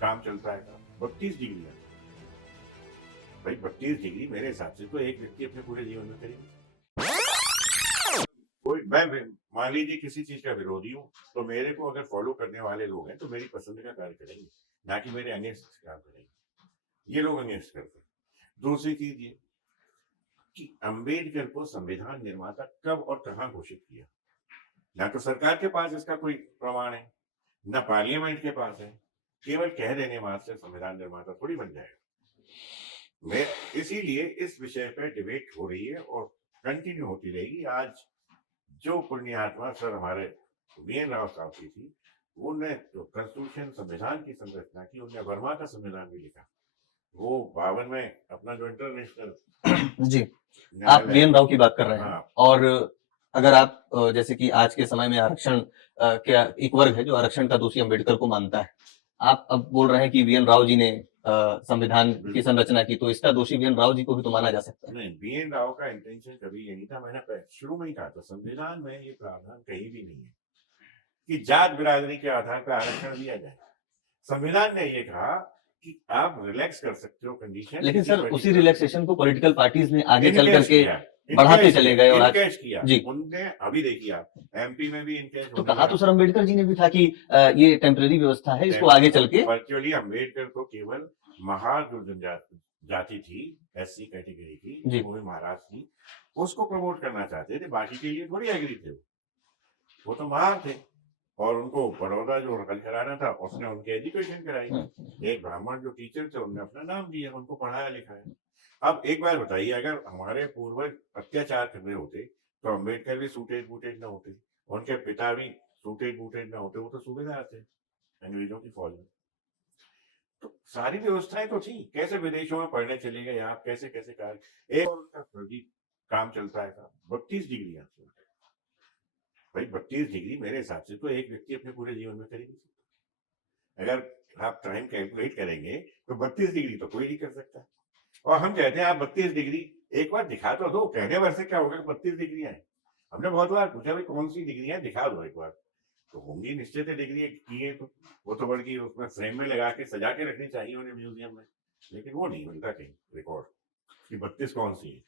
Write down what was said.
काम चलता है का 32 डिग्री है। भाई 32 डिग्री मेरे हिसाब से तो एक व्यक्ति अपने पूरे जीवन में करेगी। कोई मैं मान लीजिए किसी चीज का विरोधी हूँ, तो मेरे को अगर फॉलो करने वाले लोग हैं तो मेरी पसंद का कार्य करेंगे, ना कि मेरे अगेंस्ट काम करेंगे। ये लोग अगेंस्ट करते हैं। दूसरी चीज ये कि अंबेडकर को संविधान निर्माता कब और कहाँ घोषित किया, ना तो सरकार के पास इसका कोई प्रमाण है, ना पार्लियामेंट के पास है। केवल कह देने मात्र से संविधान निर्माता थोड़ी बन जाएगा। मैं इसीलिए इस विषय पर डिबेट हो रही है और कंटिन्यू होती रहेगी। आज जो पुण्यात्मा सर हमारे वीएन राव साहब की थी, उन्होंने जो कॉन्स्टिट्यूशन संविधान की संरचना की, उन्होंने वर्मा का संविधान भी लिखा। वो 52 में अपना जो इंटरनेशनल जी, आप न्यायालय, वीएन राव की बात कर रहे हैं। हाँ, और अगर आप जैसे कि आज के समय में आरक्षण क्या एक वर्ग है जो आरक्षण का दोषी अंबेडकर को मानता है। आप अब बोल रहे हैं कि वीएन राव जी ने संविधान की संरचना की, तो इसका दोषी वीएन राव जी को भी तो माना जा सकता है। नहीं, वीएन राव का इंटेंशन कभी ये नहीं था। मैंने शुरू में ही कहा था, संविधान में ये प्रावधान कहीं भी नहीं है कि जात बिरादरी के आधार पर आरक्षण दिया जाए। संविधान ने ये कहा कि आप रिलैक्स कर सकते हो कंडीशन, लेकिन किसी सर उसी रिलैक्सेशन को पॉलिटिकल पार्टीज ने आगे चल इनकैश करके किया, बढ़ाते इनकैश चले किया, गए और आज इनकैश किया जी। उनने। अभी देखिए आप एमपी में भी इनकैश तो होने कहा लगा। तो सर अंबेडकर जी ने भी था कि ये टेम्पररी व्यवस्था है, इसको आगे चल के वर्चुअली अम्बेडकर को केवल महार जो जाति थी, एससी कैटेगरी की, जी। वो भी महाराष्ट्र की, उसको प्रमोट करना चाहते थे। बाकी के लिए थोड़ी एग्री थे। वो तो महार थे और उनको बड़ौदा जो हल कराना था, उसने उनकी एजुकेशन कराई। एक ब्राह्मण जो टीचर थे, उनने अपना नाम दिया, उनको पढ़ाया लिखाया। अब एक बार बताइए, अगर हमारे पूर्वज अत्याचार कर रहे होते तो अम्बेडकर भी सूटेड बूटेड न होते, उनके पिता भी सूटेड बूटेड न होते। वो तो सूबेदार थे अंग्रेजों की फौज में। तो सारी व्यवस्थाएं तो थी। कैसे विदेशों में पढ़ने चले गए आप, कैसे कैसे कार्य, एक और उनका फर्जी काम चलता है था। 32 डिग्री आपसे, भाई 32 डिग्री मेरे हिसाब से तो एक व्यक्ति अपने पूरे जीवन में कर ही नहीं सकता। अगर आप टाइम कैलकुलेट करेंगे तो 32 डिग्री तो कोई नहीं कर सकता। और हम कहते हैं आप 32 डिग्री एक बार दिखा तो दो, कहने भर से क्या होगा 32 डिग्री है। हमने बहुत बार पूछा भाई कौन सी डिग्री है, दिखा दो एक बार। तो होंगी निश्चित है डिग्री की है, तो वो तो बल्कि उसमें फ्रेम में लगा के सजा के रखनी चाहिए उन्हें म्यूजियम में। लेकिन वो नहीं मिलता कहीं रिकॉर्ड कि 32 कौन सी है।